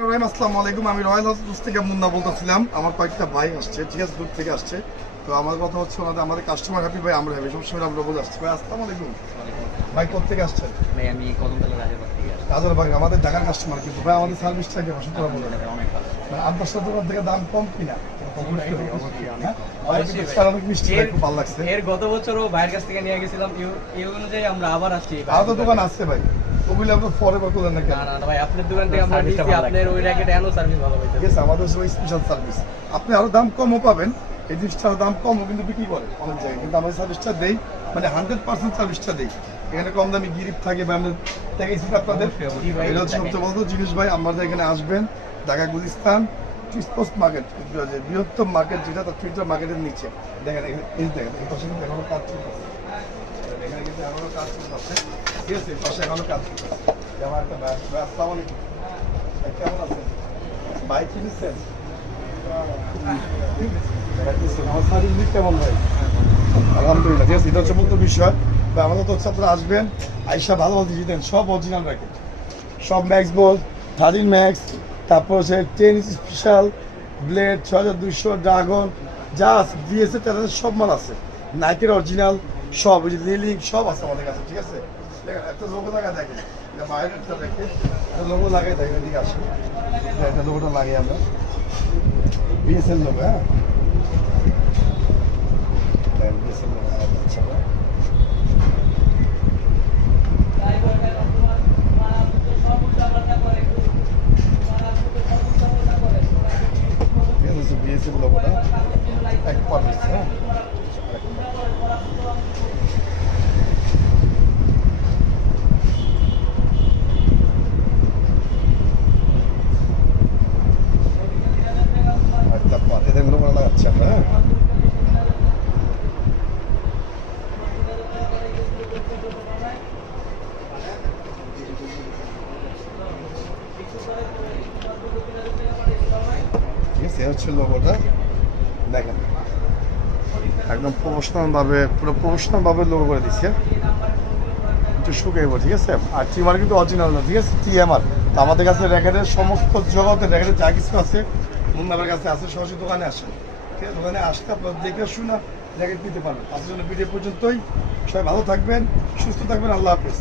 রহিম আসসালামু আলাইকুম। আমি রয়্যাল হাউস থেকে মুন্না বলতেছিলাম। আমার কয়েকটা ভাই আসছে ঠিক আছে দূর থেকে আসছে। তো আমার কথা হচ্ছে ওনাদের আমাদের কাস্টমার হ্যাপি ভাই আমরা হ্যাপি সবসময় আমরা বলে আসছি। ভাই আসসালামু আলাইকুম। ভাই কোথেকে আসছেন? ভাই আমি কদমতলা রাজাবাগ থেকে আসছি। রাজার আমাদের ঢাকার কাস্টমার কিন্তু। ভাই আমাদের সার্ভিসটা কি? অসুবিধা বলে অনেক ভালো। মানে আন্তর্জাতিক দোকান থেকে দাম কম কিনা? হ্যাঁ? এর- গত বছরও ভাইয়ের কাছ থেকে নিয়ে গেছিলাম। এই- অনুযায়ী আমরা আবার আসছি। আরও দোকান আছে ভাই। ওগুলো আপনার পরে বার করলেন না কেন না না না ভাই আপনার দোকান থেকে আমরা নিচ্ছি আপনার ওই র্যাকেটে এনো সার্ভিস ভালো হইতে ঠিক আমাদের সবাই স্পেশাল সার্ভিস আপনি আরও দাম কমও পাবেন এই জিনিসটার দাম কমও কিন্তু বিক্রি করে অনেক জায়গায়। কিন্তু আমাদের সার্ভিসটা দেই মানে হান্ড্রেড পার্সেন্ট সার্ভিসটা দেই। এখানে কম দামি গিরিপ থাকে বা আমরা দেখেছি আপনাদের। এটা হচ্ছে সবচেয়ে বড় জিনিস ভাই আমাদের এখানে আসবেন ঢাকা গুলিস্তান পোস্ট মার্কেট বৃহত্তম মার্কেট যেটা তার ফিল্টার মার্কেটের নিচে। দেখেন এখানে এই দেখেন এই পাশে কিন্তু এখনও কাজ ভাই কিনেছেন আমার কেমন আলহামদুলিল্লাহ বিষয়। বা আমাদের তো আপনারা আসবেন, আইসা ভালো ভালো দেন, সব অরিজিনাল রাখেন সব ম্যাক্স বল থার্টিন ম্যাক্স তারপর হচ্ছে টেন স্পেশাল ব্লেড ছয় হাজার দুইশো ড্রাগন যা দিয়েছে তাদের সব মাল আছে। নাইকের অরিজিনাল সব, ওই যে লিলিং সব আছে আমাদের কাছে, ঠিক আছে? একটা লোগো লাগা এটা বাইরেটা দেখে, একটা লোগো লাগাই দেখেন এদিকে আসে একটা লোগোটা লাগাই আমরা। বিএসএল লোগো হ্যাঁ? বিএসএল লোগো লাগা ঠিক আছে বিএসএল লোগোটা এক পারমিট হ্যাঁ আচ্ছা পা এদের লোগো লাগাচ্ছে আমরা হ্যাঁ পুরো প্রফেশনাল ভাবে লোগো করে দিচ্ছে ঠিক আছে? আর কিন্তু অরিজিনাল না, ঠিক আছে? আমাদের কাছে র্যাকেটের সমস্ত জগতের র্যাকেটের যা কিছু আছে মুন্নাবের কাছে আছে, সরাসরি দোকানে আসেন। ঠিক আছে? দোকানে আসতে আপনার দেখে শুনে র্যাকেট নিতে পারবেন। তার জন্য পর্যন্তই। সবাই ভালো থাকবেন, সুস্থ থাকবেন, আল্লাহ হাফেজ।